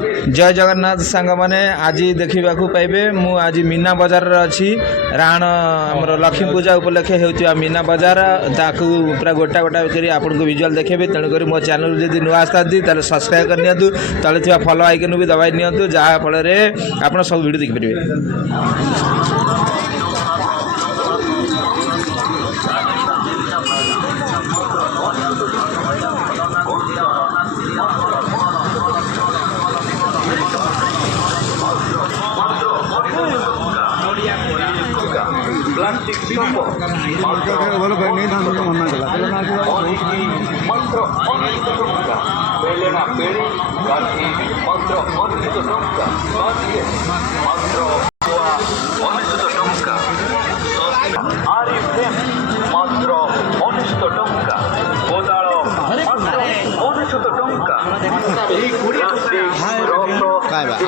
जय जगन्नाथ सांग मैंने आज देखा पाइबे मु आज मीना बजार अच्छी राहण आमर लक्ष्मी पूजा उपलक्षे होता मीना बजार ताकू पूरा गोटा गोटा कर आपन को विजुअल देखेबे तेणुक मो चैनल जब नुआ आसता सब्सक्राइब कर नियंतु तले थिबा फॉलो आइकन भी दबाई नियंतु जहाँ फल आप सब वीडियो देखिपारे।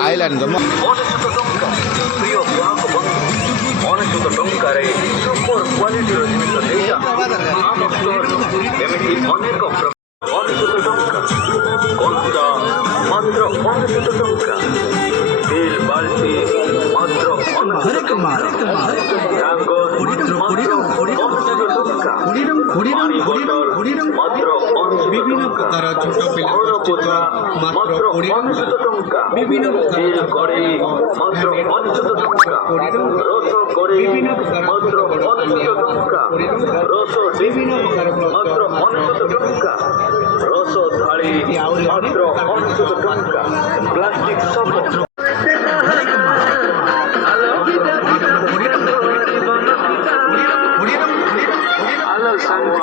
आइलैंड अनेक टंकार सुपर क्वालिटी जिनिस अनेक कंचा मात्र 99 टंका तेल बाल्टी मात्र বিভিন্ন প্রকার ছোট পিলা মাত্র 99 টাকা বিভিন্ন প্রকার করে মাত্র 99 টাকা রস করে মাত্র 99 টাকা রস বিভিন্ন প্রকার মাত্র 99 টাকা রস থালি মাত্র 99 টাকা প্লাস্টিক সব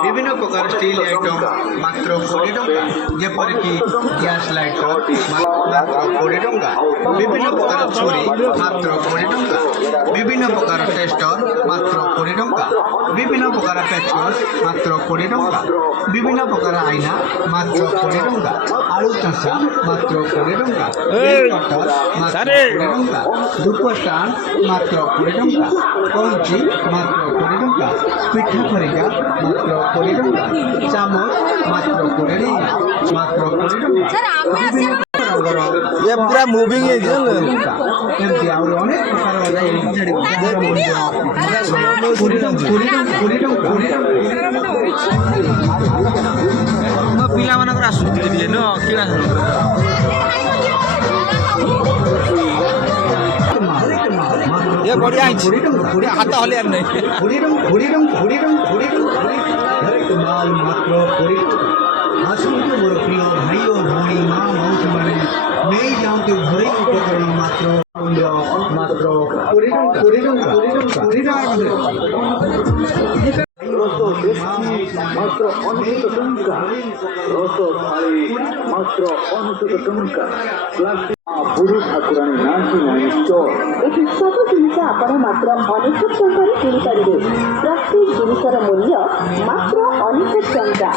বিভিন্ন প্রকার স্টিল আইটম মাত্র 20 টাকা যেপরিকি গ্যাস লাইটর মাত্র 20 টাকা বিভিন্ন প্রকার ছুরি মাত্র 20 টাকা বিভিন্ন প্রকার টেস্টর মাত্র 20 টাকা বিভিন্ন প্রকার পেচকস মাত্র 20 টাকা বিভিন্ন প্রকার আয়না মাত্র 20 টাকা আলু চাষা মাত্র 20 টাকা মাত্র 20 টাকা ধূপ স্ট্যান্ড মাত্র 20 টাকা কঞ্চি মাত্র 20 টাকা পিঠা খরিকা মাত্র 20 টাকা চামচ মাত্র 20 টাকা মাত্র 20 টাকা ये पूरा मूविंग है एमती आउर अनेक प्रकार वाला एलिजिड पिला मानकर आसुथि दिए न किना ये बढ़िया है हाथ हलियार नहीं माल मात्र আসুনকে মোর প্রিয় ভাই ও ভনী মা মৌস মানে নেই যাওতে ঘরে উপকরণ মাত্র মাত্র 20 মাত্র 99 টাকা রস থালি মাত্র 99 টাকা প্লাস্টিক বুড়ি ঠাকুরানী নাকি নাই স্টোর এটি ସବୁ ଜିନିଷ ଆପଣ ମାତ୍ର 99 ଟଙ୍କାରେ କିଣିପାରିବେ। ପ୍ରତ୍ୟେକ ଜିନିଷର ମୂଲ୍ୟ ମାତ୍ର 99 ଟଙ୍କା।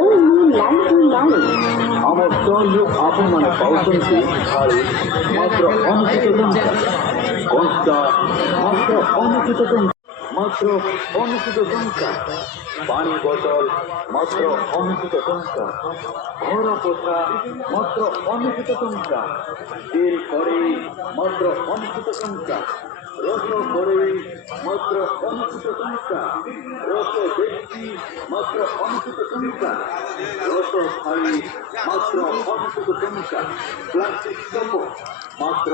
ଓନ୍ଲି 99। ଆମ ଷ୍ଟୋରରୁ ଆପଣମାନେ ପାଉଛନ୍ତି ଥାଳି ମାତ୍ର 99 ଟଙ୍କା କଂସା ମାତ୍ର 99 ଟଙ୍କା ମାତ୍ର 99 ଟଙ୍କା ପାଣି ବୋତଲ ମାତ୍ର 99 ଟଙ୍କା ଘର ପୋଛା ମାତ୍ର 99 ଟଙ୍କା ତେଲ କଡ଼େଇ ମାତ୍ର 99 ଟଙ୍କା ରସ କଡ଼େଇ ମାତ୍ର 99 ଟଙ୍କା ରସ ଡେକ୍ଚି ମାତ୍ର 99 ଟଙ୍କା ରସ ଥାଳି ମାତ୍ର 99 ଟଙ୍କା ପ୍ଲାଷ୍ଟିକ କପ ମାତ୍ର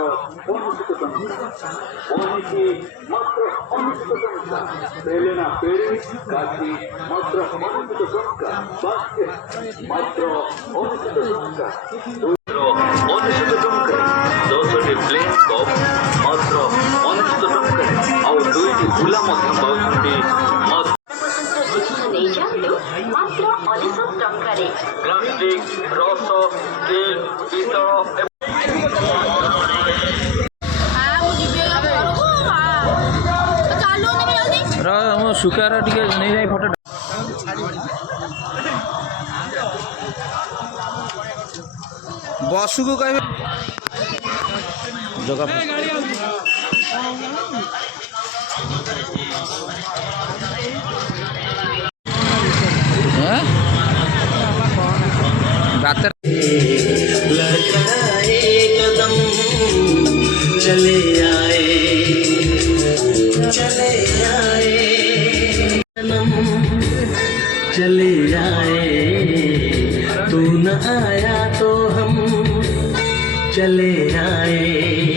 99 ଟଙ୍କା ପନିକି ମାତ୍ର 99 ଟଙ୍କା ବେଲଣା ପେଡ଼ି କାଠି ମାତ୍ର 99 ଟଙ୍କା ବାସ୍କେଟ୍ ମାତ୍ର 99 ଟଙ୍କା 99 ଟଙ୍କା 10ଟି ପ୍ଲେନ୍ କପ୍ ମାତ୍ର 99 ଟଙ୍କା ଆଉ 2ଟି ଗୁଲା ମଧ୍ୟ ପାଉଛନ୍ତି ମାତ୍ର 99 ଟଙ୍କାରେ ପ୍ଲାଷ୍ଟିକ ରସ ତେଲ ପିତ୍ତଳ सुकार टिके नहीं जाए फोटो बसु को कह जगह बात चले आए चले आए सनम चले आए तू न आया तो हम चले आए